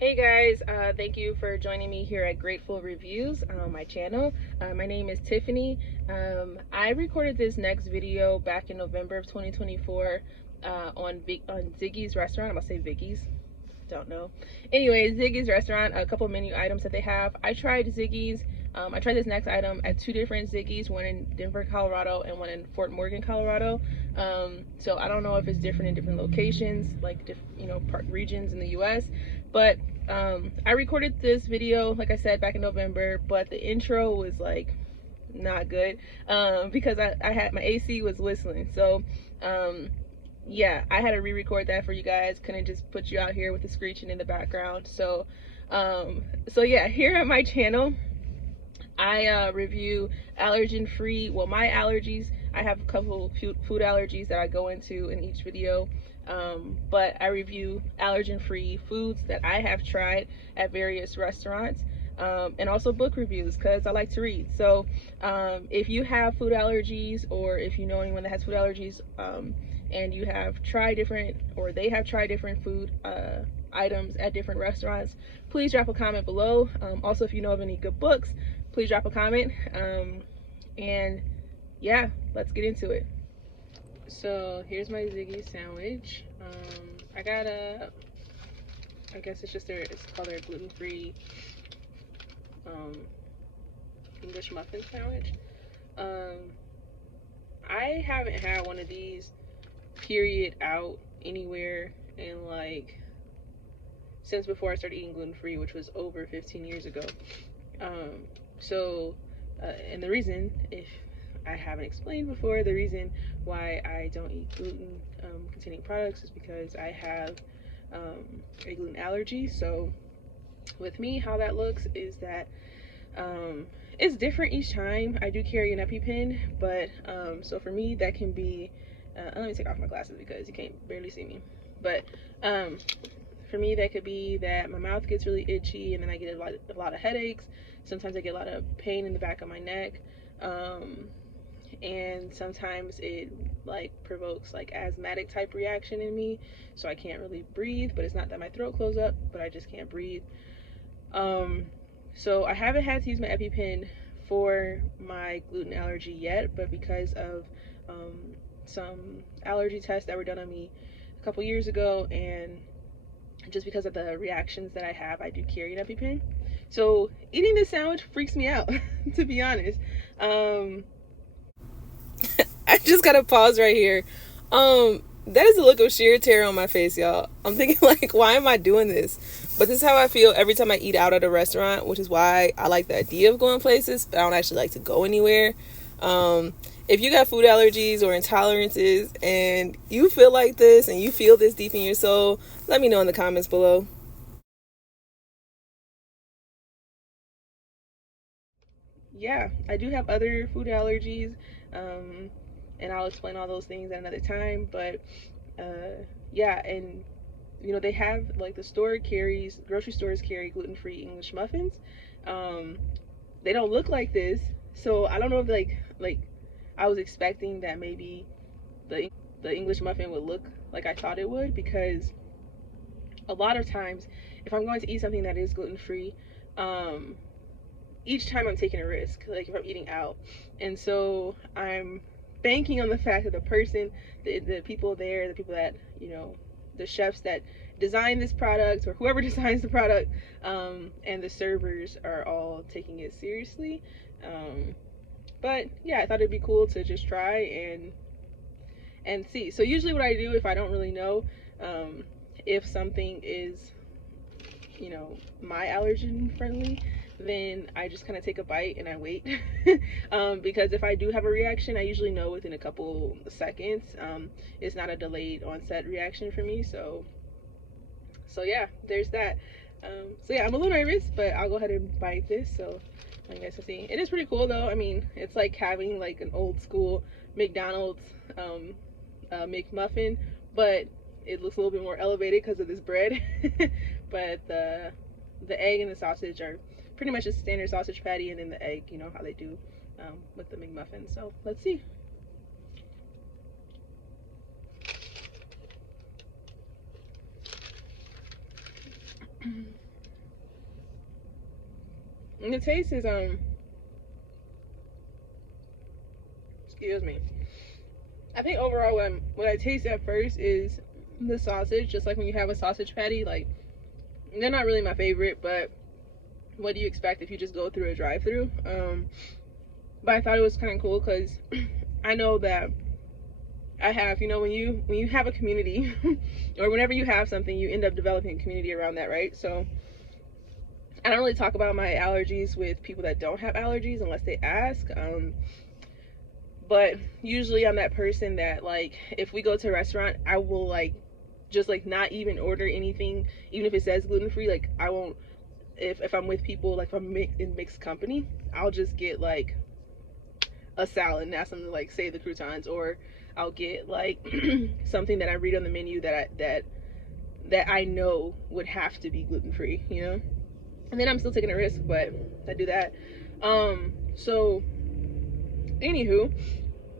Hey guys, thank you for joining me here at Grateful Reviews on my channel. My name is Tiffany. I recorded this next video back in November of 2024 on Ziggy's restaurant. I'm gonna say Vicky's, don't know. Anyway, Ziggy's restaurant, a couple menu items that they have. I tried Ziggy's. I tried this next item at two different Ziggy's, one in Denver, Colorado, and one in Fort Morgan, Colorado. So I don't know if it's different in different locations, like regions in the U.S. But I recorded this video, like I said, back in November, but the intro was like not good because I had my AC was whistling. So yeah, I had to re-record that for you guys. Couldn't just put you out here with the screeching in the background. So yeah, here at my channel I review allergen-free, well, my allergies. I have a couple food allergies that I go into in each video, but I review allergen-free foods that I have tried at various restaurants, and also book reviews because I like to read. So if you have food allergies, or if you know anyone that has food allergies, and you have tried different, or they have tried different food items at different restaurants, please drop a comment below. Also, if you know of any good books, please drop a comment. And yeah, let's get into it. So here's my Ziggy sandwich. I got I guess it's called their gluten-free English muffin sandwich. I haven't had one of these period out anywhere in like since before I started eating gluten-free, which was over 15 years ago. And the reason, if I haven't explained before, the reason why I don't eat gluten containing products is because I have a gluten allergy. So with me, how that looks is that it's different each time. I do carry an EpiPen, but so for me that can be let me take off my glasses because you can't barely see me. But for me, that could be that my mouth gets really itchy, and then I get a lot of headaches. Sometimes I get a lot of pain in the back of my neck, and sometimes it like provokes like asthmatic type reaction in me, so I can't really breathe. But it's not that my throat closed up, but I just can't breathe. So I haven't had to use my EpiPen for my gluten allergy yet, but because of some allergy tests that were done on me a couple years ago, and just because of the reactions that I have, I do carry an EpiPen. So eating this sandwich freaks me out, to be honest. I just gotta pause right here. That is a look of sheer terror on my face, y'all. I'm thinking like, why am I doing this? But this is how I feel every time I eat out at a restaurant, which is why I like the idea of going places, but I don't actually like to go anywhere. If you got food allergies or intolerances and you feel like this and you feel this deep in your soul, let me know in the comments below. Yeah, I do have other food allergies, and I'll explain all those things at another time. But yeah, and they have like grocery stores carry gluten-free English muffins. They don't look like this, so I don't know if like I was expecting that maybe the English muffin would look like I thought it would, because a lot of times if I'm going to eat something that is gluten-free, each time I'm taking a risk, like if I'm eating out. And so I'm banking on the fact that the people there, the people that, the chefs that design this product, or whoever designs the product, and the servers are all taking it seriously. But yeah, I thought it'd be cool to just try and see. So usually what I do, if I don't really know if something is, my allergen friendly, then I just kind of take a bite and I wait. Because if I do have a reaction, I usually know within a couple seconds. It's not a delayed onset reaction for me. So yeah, there's that. So yeah, I'm a little nervous, but I'll go ahead and bite this so you guys can see. It is pretty cool though. I mean, it's like having like an old school McDonald's McMuffin, but it looks a little bit more elevated because of this bread. But the egg and the sausage are pretty much a standard sausage patty, and then the egg, how they do with the McMuffin. So let's see. And the taste is excuse me. I think overall what I taste at first is the sausage. Just like when you have a sausage patty, like they're not really my favorite, but what do you expect if you just go through a drive-through? But I thought it was kind of cool because I know that I have, you know, when you have a community or whenever you have something, you end up developing a community around that, right? So I don't really talk about my allergies with people that don't have allergies unless they ask. But usually I'm that person that, like, if we go to a restaurant, I will like just like not even order anything, even if it says gluten-free. Like I won't, if I'm with people, like if I'm in mixed company, I'll just get like a salad and ask them to like save the croutons, or I'll get like something that I read on the menu that I know would have to be gluten free, you know. And then I'm still taking a risk, but I do that. So, anywho,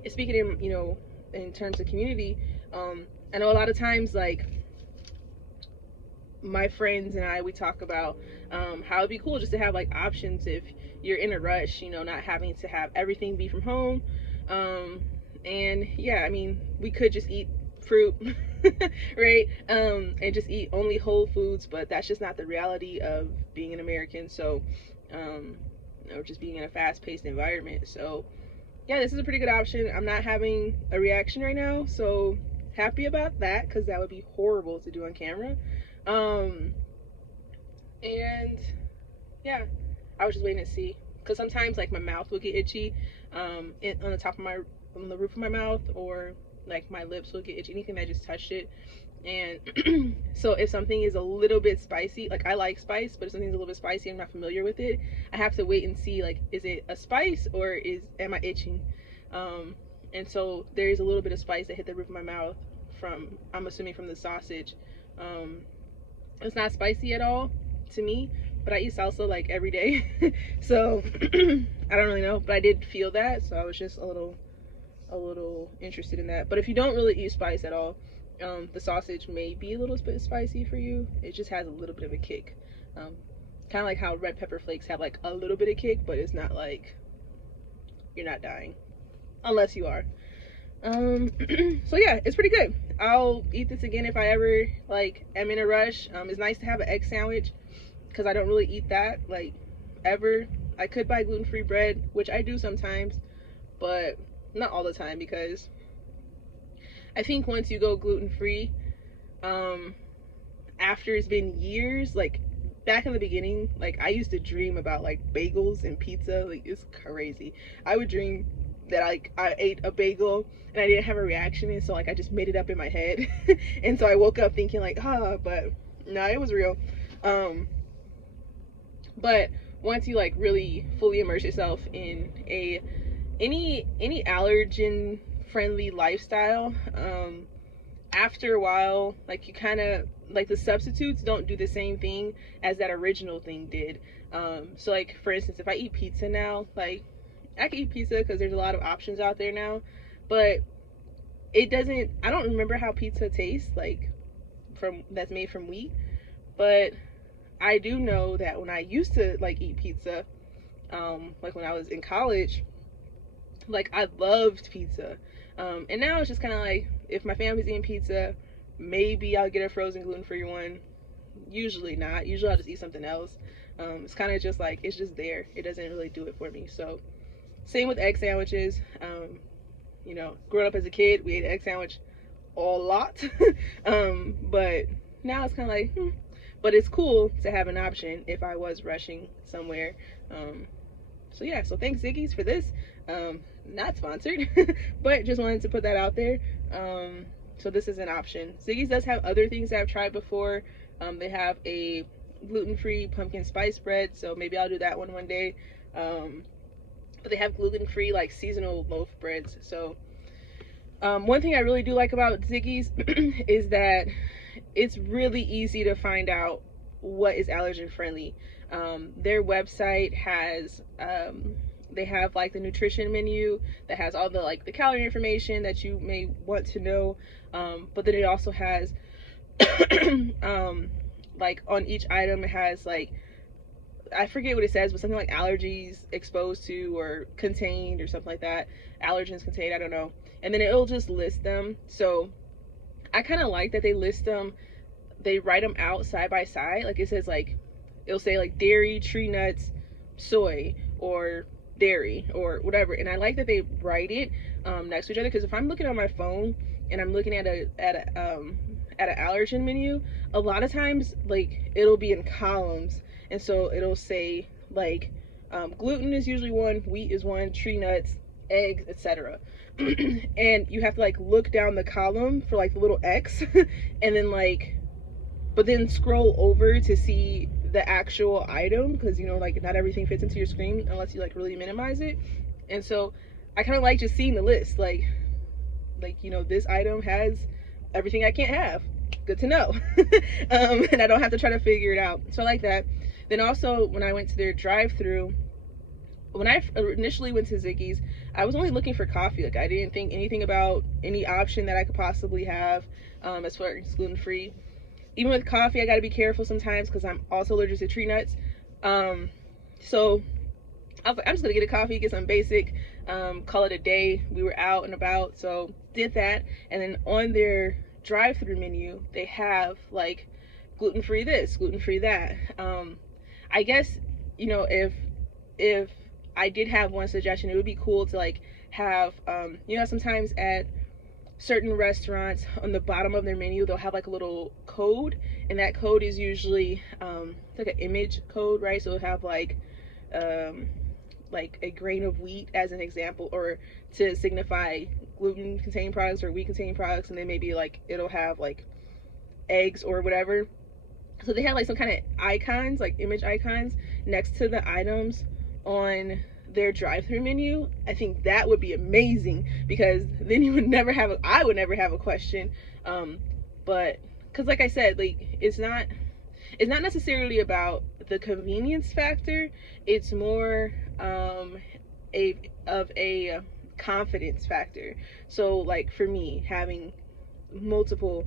speaking in, you know, in terms of community, I know a lot of times like my friends and I, we talk about how it'd be cool just to have like options if you're in a rush, you know, not having to have everything be from home. And yeah, I mean, we could just eat fruit, right? And just eat only whole foods, but that's just not the reality of being an American. So, you know, just being in a fast-paced environment. So, yeah, this is a pretty good option. I'm not having a reaction right now, so happy about that because that would be horrible to do on camera. And yeah, I was just waiting to see because sometimes like my mouth will get itchy, on the top of on the roof of my mouth, or like my lips will get itchy, anything that just touched it. And so if something is a little bit spicy, like I like spice, but if something's a little bit spicy, I'm not familiar with it, I have to wait and see, like, is it a spice or am I itching? And so there is a little bit of spice that hit the roof of my mouth from, I'm assuming, from the sausage. It's not spicy at all to me, but I eat salsa like every day. So I don't really know, but I did feel that, so I was just a little interested in that. But if you don't really eat spice at all, the sausage may be a little bit spicy for you. It just has a little bit of a kick. Kind of like how red pepper flakes have like a little bit of kick, but it's not like you're not dying, unless you are. So yeah, it's pretty good. I'll eat this again if I ever like am in a rush. It's nice to have an egg sandwich because I don't really eat that like ever. I could buy gluten-free bread, which I do sometimes, but not all the time, because I think once you go gluten-free, after it's been years, like back in the beginning, like I used to dream about like bagels and pizza. Like it's crazy. I would dream that I ate a bagel and I didn't have a reaction, and so like I just made it up in my head. And so I woke up thinking like, but no, it was real. But once you like really fully immerse yourself in any allergen friendly lifestyle, after a while, like you kind of like the substitutes don't do the same thing as that original thing did. So like for instance, if I eat pizza now, like I can eat pizza because there's a lot of options out there now, but I don't remember how pizza tastes like from that's made from wheat. But I do know that when I used to like eat pizza, like when I was in college, like I loved pizza. And now it's just kind of like, if my family's eating pizza, maybe I'll get a frozen gluten-free one. Usually not. Usually I'll just eat something else. It's kind of just like, it's just there. It doesn't really do it for me. So same with egg sandwiches. You know, growing up as a kid, we ate an egg sandwich a lot. But now it's kind of like, but it's cool to have an option if I was rushing somewhere. So yeah, so thanks Ziggy's for this. Not sponsored, but just wanted to put that out there. So this is an option. Ziggy's does have other things that I've tried before. They have a gluten-free pumpkin spice bread, so maybe I'll do that one day. But they have gluten-free like seasonal loaf breads. So one thing I really do like about Ziggy's is that it's really easy to find out what is allergen friendly. Their website has they have like the nutrition menu that has all the like the calorie information that you may want to know, but then it also has like on each item it has like I forget what it says, but something like allergies exposed to or contained or something like that. Allergens contained, I don't know. And then it'll just list them. So I kind of like that they list them. They write them out side by side. Like it says, like, it'll say like dairy, tree nuts, soy, or dairy, or whatever. And I like that they write it next to each other, because if I'm looking on my phone and I'm looking at an allergen menu, a lot of times like it'll be in columns, and so it'll say like gluten is usually one, wheat is one, tree nuts, eggs, etc. And you have to like look down the column for like the little X and then like, but then scroll over to see the actual item, because you know, like, not everything fits into your screen unless you like really minimize it. And so I kind of like just seeing the list, like you know, this item has everything I can't have. Good to know. And I don't have to try to figure it out. So I like that. Then also, when I went to their drive-through, when I initially went to Ziggy's, I was only looking for coffee. Like, I didn't think anything about any option that I could possibly have as far as gluten-free. Even with coffee, I got to be careful sometimes because I'm also allergic to tree nuts. So I was like, I'm just gonna get a coffee, get some basic, call it a day. We were out and about, so did that. And then on their drive-through menu, they have like gluten-free this, gluten-free that. I guess, you know, if I did have one suggestion, it would be cool to like have, you know, sometimes at certain restaurants on the bottom of their menu, they'll have like a little code, and that code is usually like an image code, right? So it'll have like a grain of wheat as an example, or to signify gluten containing products or wheat containing products, and then maybe like it'll have like eggs or whatever. So they have like some kind of icons, like image icons next to the items on their drive-through menu. I think that would be amazing, because then you would never have I would never have a question. But because like I said, like it's not necessarily about the convenience factor. It's more of a confidence factor. So like for me, having multiple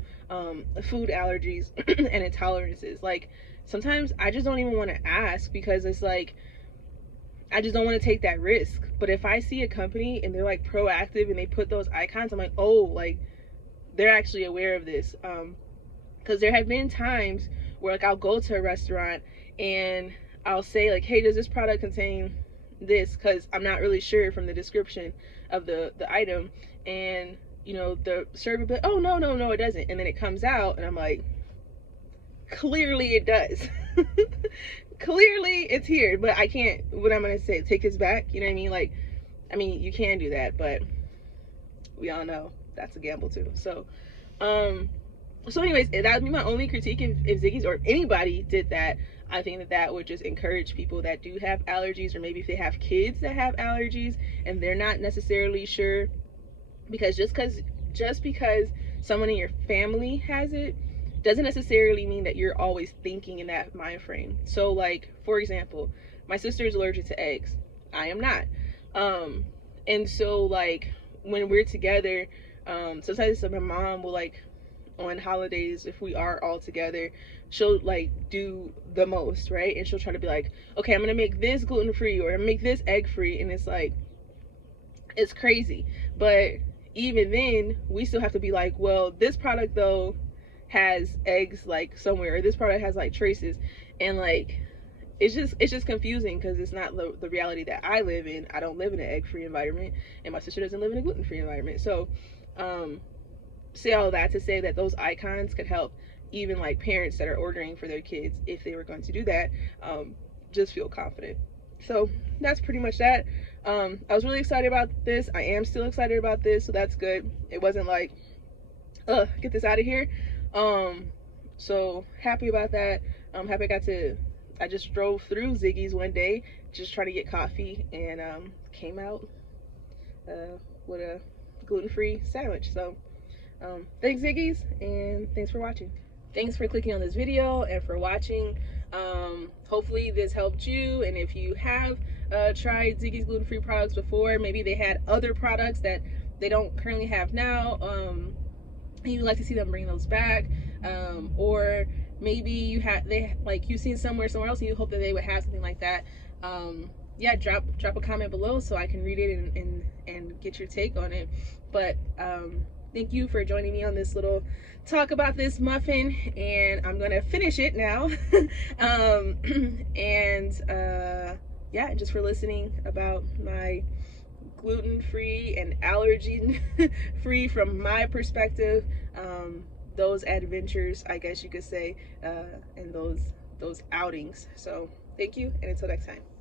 food allergies and intolerances, like sometimes I just don't even want to ask, because it's like I just don't want to take that risk. But if I see a company and they're like proactive and they put those icons, I'm like, oh, like they're actually aware of this. Because there have been times where like I'll go to a restaurant and I'll say like, hey, does this product contain this? Because I'm not really sure from the description of the item. And you know, the server will be like, oh, no, it doesn't. And then it comes out and I'm like, clearly it does. Clearly it's here. But I can't, what I'm gonna say, take this back, you know what I mean? Like, I mean, you can do that, but we all know that's a gamble too. So anyways, that would be my only critique. If Ziggy's or anybody did that, I think that would just encourage people that do have allergies, or maybe if they have kids that have allergies and they're not necessarily sure, because just because someone in your family has it doesn't necessarily mean that you're always thinking in that mind frame. So like, for example, my sister is allergic to eggs. I am not. And so like when we're together, sometimes my mom will like, on holidays, if we are all together, she'll like do the most, right? And she'll try to be like, okay, I'm gonna make this gluten-free, or make this egg-free. And it's like, it's crazy. But even then, we still have to be like, well, this product though has eggs like somewhere, or this product has like traces. And like, it's just confusing, because it's not the reality that I live in. I don't live in an egg-free environment, and my sister doesn't live in a gluten-free environment. So say all that to say that those icons could help even like parents that are ordering for their kids, if they were going to do that, just feel confident. So that's pretty much that. I was really excited about this. I am still excited about this, so that's good. It wasn't like, get this out of here. So happy about that. I'm happy I just drove through Ziggy's one day just trying to get coffee, and came out with a gluten-free sandwich. So thanks Ziggy's, and thanks for watching. Thanks for clicking on this video and for watching. Hopefully this helped you, and if you have tried Ziggy's gluten-free products before, maybe they had other products that they don't currently have now, and you'd like to see them bring those back, or maybe you've seen somewhere else and you hope that they would have something like that. Yeah, drop a comment below so I can read it and get your take on it. But thank you for joining me on this little talk about this muffin, and I'm gonna finish it now. Yeah, just for listening about my gluten-free and allergen-free from my perspective, those adventures, I guess you could say, and those outings. So thank you, and until next time.